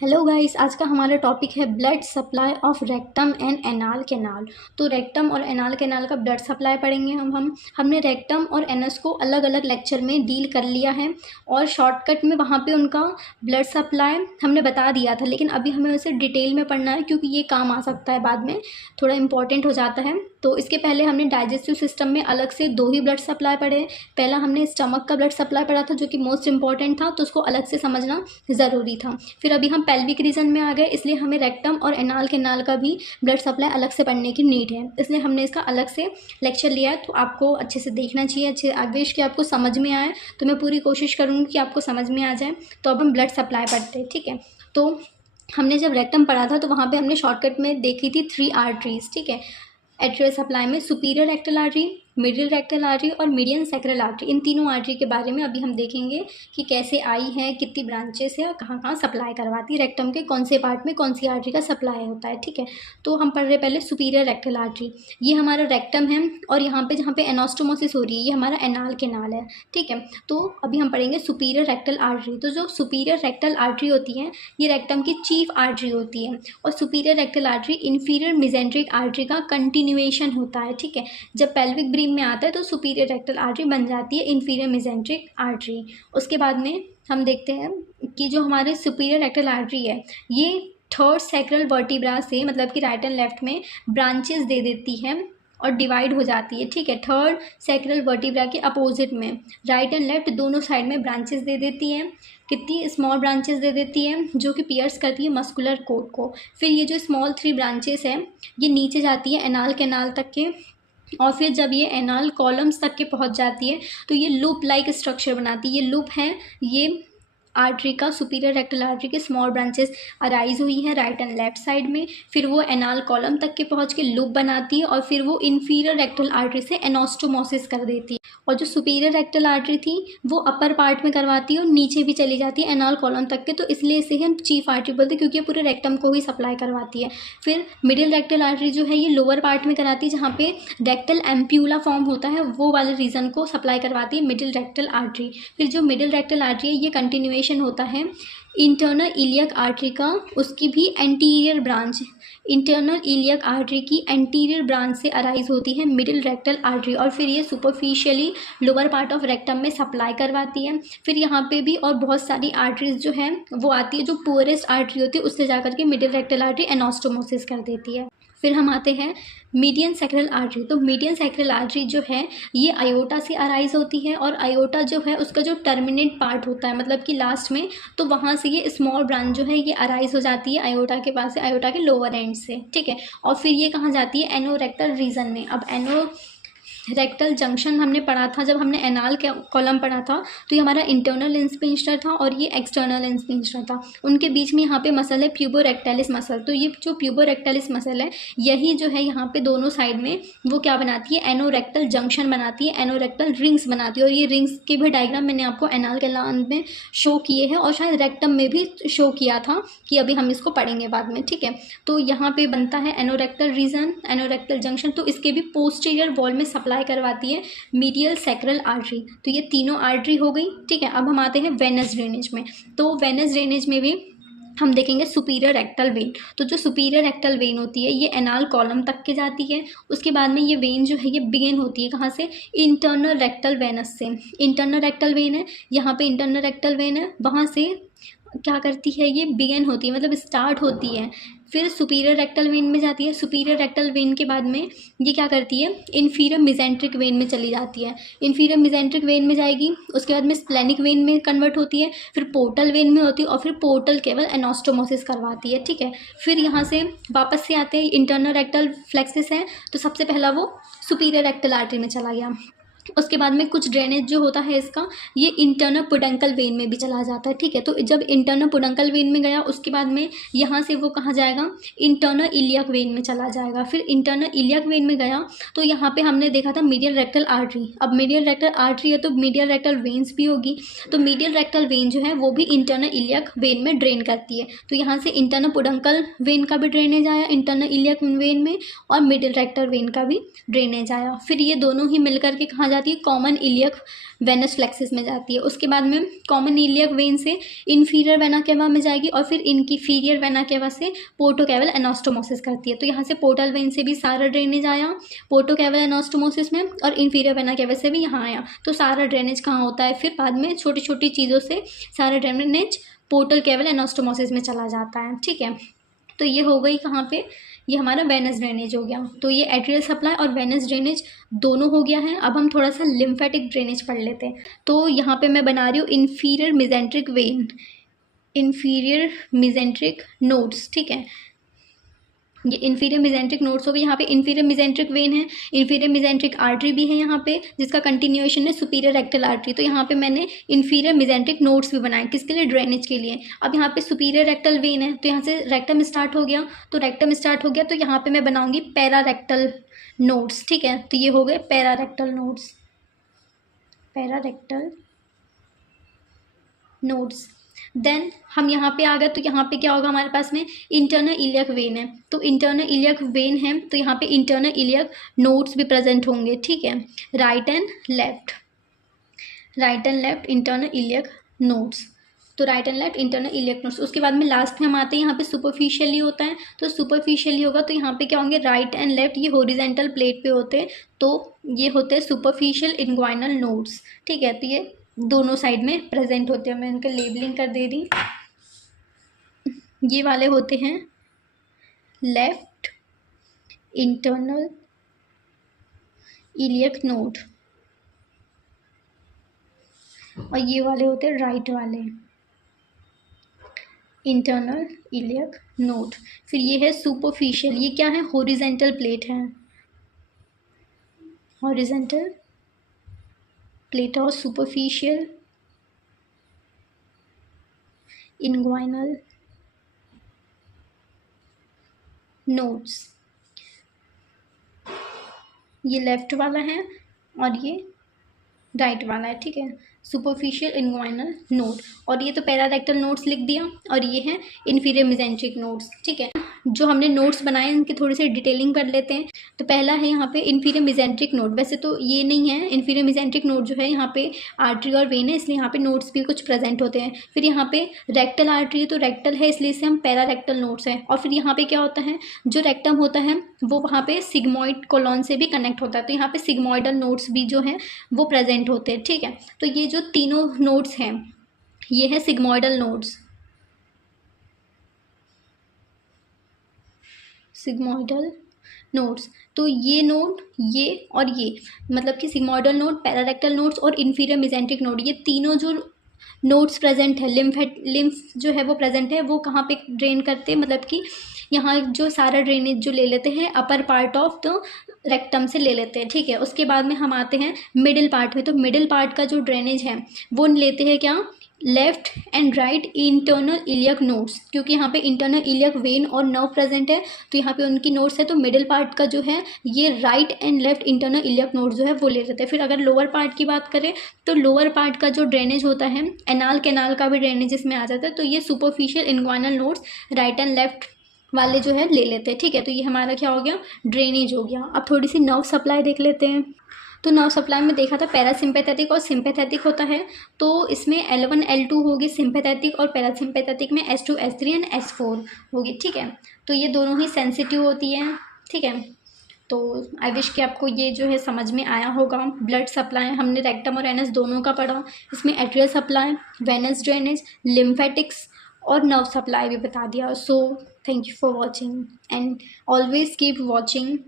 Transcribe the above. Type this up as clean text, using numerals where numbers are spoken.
Hello guys, आज का हमारा टॉपिक है blood supply of rectum and anal canal. तो रेक्टम और एनाल कैनाल का ब्लड सप्लाई पढ़ेंगे हमने रेक्टम और एनस को अलग अलग लेक्चर में डील कर लिया है और शॉर्टकट में वहाँ पे उनका ब्लड सप्लाई हमने बता दिया था, लेकिन अभी हमें उसे डिटेल में पढ़ना है क्योंकि ये काम आ सकता है बाद में, थोड़ा इंपॉर्टेंट हो जाता है। तो इसके पहले हमने डाइजेस्टिव सिस्टम में अलग से दो ही ब्लड सप्लाई पढ़े। पहला हमने स्टमक का ब्लड सप्लाई पढ़ा था जो कि मोस्ट इंपॉर्टेंट था, तो उसको अलग से समझना ज़रूरी था। फिर अभी हम पेल्विक रीजन में आ गए, इसलिए हमें रेक्टम और एनाल कैनाल का भी ब्लड सप्लाई अलग से पढ़ने की नीड है, इसलिए हमने इसका अलग से लेक्चर लिया है। तो आपको अच्छे से देखना चाहिए, अच्छे आगे कि आपको समझ में आए। तो मैं पूरी कोशिश करूँगी कि आपको समझ में आ जाए। तो अब हम ब्लड सप्लाई पढ़ते हैं, ठीक है। तो हमने जब रेक्टम पढ़ा था तो वहाँ पे हमने शॉर्टकट में देखी थी 3 आर्टरीज, ठीक है। एट्रियल सप्लाई में superior rectal artery, middle rectal artery और मीडियन सैक्रल आर्टरी, इन तीनों आर्टरी के बारे में अभी हम देखेंगे कि कैसे आई है, कितनी ब्रांचेस है और कहाँ कहाँ सप्लाई करवाती है, रेक्टम के कौन से पार्ट में कौन सी आर्टरी का सप्लाई होता है, ठीक है। तो हम पढ़ रहे पहले सुपीरियर रेक्टल आर्टरी। ये हमारा रेक्टम है और यहाँ पे जहाँ पे एनास्टोमोसिस हो रही है ये हमारा एनाल कैनाल है, ठीक है। तो अभी हम पढ़ेंगे सुपीरियर रेक्टल आर्टरी। तो जो सुपीरियर रेक्टल आर्टरी होती है ये रेक्टम की चीफ आर्टरी होती है और superior rectal artery inferior mesenteric artery का कंटिन्यूएशन होता है, ठीक है। जब पेल्विक ब्रीम में आता है तो सुपीरियर रेक्टल आर्टरी बन जाती है इन्फीरियर मेसेंट्रिक आर्टरी। उसके बाद में हम देखते हैं कि जो हमारे सुपीरियर रेक्टल आर्टरी है ये थर्ड सैक्रल वर्टिब्रा से, मतलब कि राइट एंड लेफ्ट में ब्रांचेस दे देती है और डिवाइड हो जाती है, ठीक है। थर्ड सैक्रल वर्टिब्रा के अपोजिट में राइट एंड लेफ्ट दोनों साइड में ब्रांचेस दे देती है। कितनी स्मॉल ब्रांचेस दे देती है जो कि पियर्स करती है मस्कुलर कोट को। फिर ये जो स्मॉल 3 ब्रांचेस है ये नीचे जाती है एनाल कैनाल तक के, और फिर जब ये एनाल कॉलम्स तक के पहुंच जाती है तो ये लूप लाइक स्ट्रक्चर बनाती है। ये लूप है, ये आर्टरी का सुपीरियर रेक्टल आर्टरी के स्मॉल ब्रांचेस अराइज हुई हैं राइट एंड लेफ्ट साइड में। फिर वो एनाल कॉलम तक के पहुंच के लूप बनाती है और फिर वो इन्फीरियर रेक्टल आर्टरी से एनास्टोमोसिस कर देती है। और जो सुपीरियर रेक्टल आर्टरी थी वो अपर पार्ट में करवाती है और नीचे भी चली जाती है एनाल कॉलम तक के, तो इसलिए इसे हम चीफ आर्टरी बोलते हैं क्योंकि ये पूरे रेक्टम को ही सप्लाई करवाती है। फिर मिडिल रेक्टल आर्टरी जो है ये लोअर पार्ट में कराती है जहाँ पे रेक्टल एम्प्यूला फॉर्म होता है, वो वाले रीजन को सप्लाई करवाती है मिडिल रेक्टल आर्टरी। फिर जो मिडिल रेक्टल आर्टरी है ये कंटिन्यूएशन होता है इंटरनल इलियक आर्टरी का, उसकी भी anterior branch, internal iliac artery की एंटीरियर ब्रांच से अराइज होती है मिडिल रेक्टल आर्टरी और फिर ये superficially lower part of rectum में सप्लाई करवाती है। फिर यहाँ पे भी और बहुत सारी आर्टरीज जो है वो आती है, जो पुअरेस्ट आर्टरी होती है उससे जाकर के मिडिल रेक्टल आर्टरी एनास्टोमोसिस कर देती है। फिर हम आते हैं मीडियन सैक्रल आर्टरी। तो मीडियन सैक्रल आर्टरी जो है ये आयोटा से अराइज होती है और आयोटा जो है उसका जो टर्मिनेट पार्ट होता है, मतलब कि लास्ट में, तो वहाँ से ये स्मॉल ब्रांच जो है ये अराइज हो जाती है आयोटा के पास से, आयोटा के लोअर एंड से, ठीक है। और फिर ये कहाँ जाती है एनोरेक्टल रीजन में। अब रेक्टल जंक्शन हमने पढ़ा था जब हमने एनाल कॉलम पढ़ा था, तो ये हमारा इंटरनल इंस्पिंक्टर था और ये एक्सटर्नल इंस्पिंक्टर था। उनके बीच में यहाँ पे मसल है प्यूबोरेक्टालिस मसल। तो ये जो प्यूबोरेक्टालिस मसल है यही जो है यहाँ पे दोनों साइड में वो क्या बनाती है, एनोरेक्टल जंक्शन बनाती है, एनोरेक्टल रिंग्स बनाती है। और ये रिंग्स के भी डायग्राम मैंने आपको एनाल कैनाल में शो किए हैं और शायद रेक्टम में भी शो किया था, कि अभी हम इसको पढ़ेंगे बाद में, ठीक है। तो यहाँ पे बनता है एनोरेक्टल रीजन, एनोरेक्टल जंक्शन, तो इसके भी पोस्टीरियर वॉल में सप्लाई करवाती है मीडियल सैक्रल आर्टरी। तो ये तीनों आर्टरी हो गई, ठीक है। अब हम आते हैं वेनस ड्रेनेज में। तो वेनस ड्रेनेज में भी हम देखेंगे सुपीरियर रेक्टल वेन। तो जो सुपीरियर रेक्टल वेन होती है ये एनाल कॉलम तक के जाती है। उसके बाद में ये वेन जो है ये बिगिन होती है कहाँ से, इंटरनल रेक्टल वेनस से। इंटरनल रेक्टल वेन है, यहाँ पे इंटरनल रेक्टल वेन है, वहाँ से क्या करती है ये बिगिन होती है, मतलब स्टार्ट होती है। फिर सुपीरियर रेक्टल वेन में जाती है। सुपीरियर रेक्टल वेन के बाद में ये क्या करती है, इन्फीरियर मेसेंट्रिक वेन में चली जाती है। इन्फीरियर मेसेंट्रिक वेन में जाएगी, उसके बाद में स्प्लेनिक वेन में कन्वर्ट होती है, फिर पोर्टल वेन में होती है और फिर पोर्टल केवल एनास्टोमोसिस करवाती है, ठीक है। फिर यहाँ से वापस से आते हैं, इंटरनल रेक्टल फ्लेक्सिस है तो सबसे पहला वो सुपीरियर रेक्टल आर्टरी में चला गया। उसके बाद में कुछ ड्रेनेज जो होता है इसका ये इंटरनल पुडंकल वेन में भी चला जाता है, ठीक है। तो जब इंटरनल पुडंकल वेन में गया उसके बाद में यहाँ से वो कहाँ जाएगा, इंटरनल इलियक वेन में चला जाएगा। फिर इंटरनल इलियक वेन में गया तो यहाँ पे हमने देखा था मीडियल रेक्टल आर्टरी। अब मीडियल रेक्टल आर्टरी है तो मीडियल रेक्टल वेन्स भी होगी, तो मीडियल रेक्टल वेन जो है वो भी इंटरनल इलियक वेन में ड्रेन करती है। तो यहाँ से इंटरनल पुडंकल वेन का भी ड्रेनेज आया इंटरनल इलियक वेन में और मिडिल रेक्टल वेन का भी ड्रेनेज आया। फिर ये दोनों ही मिलकर के कहाँ जाती है? कॉमन इलियक वेनस फ्लेक्सिस में जाती है। उसके बाद में कॉमन इलियक वेन से इन्फीरियर वेना केवा में जाएगी और फिर इनफीरियर वेना केवा से पोर्टोकेवल एनास्टोमोसिस करती है। तो यहाँ से पोर्टल वेन से भी सारा ड्रेनेज आया पोर्टोकेवल एनास्टोमोसिस में, और इन्फीरियर वेना केवा से भी यहाँ आया। तो सारा ड्रेनेज कहाँ होता है? फिर बाद में छोटी छोटी चीज़ों से सारा ड्रेनेज पोर्टल केवल एनास्टोमोसिस में चला जाता है। ठीक है, तो ये हो गई कहाँ पे? ये हमारा वेनस ड्रेनेज हो गया। तो ये एट्रियल सप्लाई और वेनस ड्रेनेज दोनों हो गया है। अब हम थोड़ा सा लिम्फेटिक ड्रेनेज पढ़ लेते हैं। तो यहाँ पे मैं बना रही हूँ inferior mesenteric when, inferior mesenteric nodes. ठीक है, ये इन्फीरियर मिजेंट्रिक नोड्स हो गए। यहाँ पे इन्फीरियर मिजेंट्रिक वेन है, इन्फीरियर मिजेंट्रिक आर्टरी भी है यहाँ पे, जिसका कंटिन्यूएशन है सुपीरियर रेक्टल आर्टरी। तो यहाँ पे मैंने इन्फीरियर मिजेंट्रिक नोड्स भी बनाए, किसके लिए? ड्रेनेज के लिए। अब यहाँ पे सुपीरियर रेक्टल वेन है, तो यहाँ से रेक्टम स्टार्ट हो गया, तो रेक्टम स्टार्ट हो गया तो यहाँ पे मैं बनाऊंगी पैरा रेक्टल नोड्स। ठीक है, तो ये हो गए para rectal nodes, para rectal nodes. Then हम यहाँ पे आ गए, तो यहाँ पे क्या होगा हमारे पास में? इंटरनल इलियक वेन है। तो इंटरनल इलियक वेन है तो यहाँ पे इंटरनल इलियक नोड्स भी प्रेजेंट होंगे। ठीक है, right and left, right and left internal iliac nodes. तो right and left internal iliac nodes. उसके बाद में लास्ट में हम आते हैं, यहाँ पे सुपरफिशियली होता है। तो सुपरफिशियली होगा तो यहाँ पे क्या होंगे? राइट एंड लेफ्ट ये हॉरिजॉन्टल प्लेट पे होते हैं, तो ये होते हैं सुपरफिशियल इनग्वाइनल नोड्स। ठीक है, तो ये दोनों साइड में प्रेजेंट होते हैं। मैं इनका लेबलिंग कर दे दी। ये वाले होते हैं लेफ्ट इंटरनल इलियक नोड और ये वाले होते हैं राइट वाले इंटरनल इलियक नोड। फिर ये है सुपरफिशियल, ये क्या है? हॉरिजॉन्टल प्लेट है, हॉरिजॉन्टल प्लेट और सुपरफिशियल इनग्वाइनल नोड्स। ये लेफ्ट वाला है और ये राइट वाला है। ठीक है, सुपरफिशियल इनग्वाइनल नोड। और ये तो पैरारेक्टल नोड्स लिख दिया, और ये है इन्फीरियर मिजेंट्रिक नोड्स। ठीक है, जो हमने नोड्स बनाए उनकी थोड़ी सी डिटेलिंग कर लेते हैं। तो पहला है यहाँ पे इन्फीरियर मिजेंट्रिक नोड। वैसे तो ये नहीं है, इन्फीरियर मिजेंट्रिक नोड जो है यहाँ पे आर्टरी और वेन है, इसलिए यहाँ पे नोड्स भी कुछ प्रेजेंट होते हैं। फिर यहाँ पे रेक्टल आर्टरी है तो रेक्टल है, इसलिए इसे हम पैरारेक्टल नोड्स हैं। और फिर यहाँ पे क्या होता है? जो रेक्टम होता है वो वहाँ पे सिग्मॉइड कोलॉन से भी कनेक्ट होता है, तो यहाँ पे सिग्मॉइडल नोड्स भी जो हैं वो प्रेजेंट होते हैं। ठीक है, तो ये जो तीनों नोड्स हैं ये है सिग्मॉइडल नोड्स, सिग्मॉइडल नोड्स। तो ये नोड, ये और ये, मतलब कि सिग्मॉइडल नोड, पैरारेक्टल नोड्स और इन्फीरियर मिजेंट्रिक नोड, ये तीनों जो नोड्स प्रेजेंट है, लिम्फ जो है वो प्रेजेंट है, वो कहाँ पे ड्रेन करते हैं? मतलब कि यहाँ जो सारा ड्रेनेज जो ले लेते हैं upper part of the rectum से ले लेते हैं। ठीक है, उसके बाद में हम आते हैं मिडिल पार्ट में। तो मिडिल पार्ट का जो ड्रेनेज है वो लेते हैं क्या? Left and right internal iliac nodes, क्योंकि यहाँ पे इंटरनल इलियक वेन और नर्व प्रेजेंट है तो यहाँ पे उनकी नोड्स है। तो मिडिल पार्ट का जो है ये right and left internal iliac nodes जो है वो ले लेते हैं। फिर अगर लोअर पार्ट की बात करें तो लोअर पार्ट का जो ड्रेनेज होता है, एनाल कैनाल का भी ड्रेनेज इसमें आ जाता है, तो ये superficial inguinal nodes right and left वाले जो है ले लेते हैं। ठीक है, तो ये हमारा क्या हो गया? ड्रेनेज हो गया। अब थोड़ी सी नर्व सप्लाई देख लेते हैं। तो नर्व सप्लाई में देखा था पैरासिम्पैथेटिक और सिंपैथेटिक होता है, तो इसमें L1 L2 होगी सिंपैथेटिक, और पैरासिम्पैथेटिक में S2 S3 एंड S4 होगी। ठीक है, तो ये दोनों ही सेंसिटिव होती है। ठीक है, तो आई विश कि आपको ये जो है समझ में आया होगा। ब्लड सप्लाई हमने रेक्टम और एनस दोनों का पढ़ा, इसमें atrial supply, venous drainage, lymphatics और नर्व सप्लाई भी बता दिया। So thank you for watching and always keep watching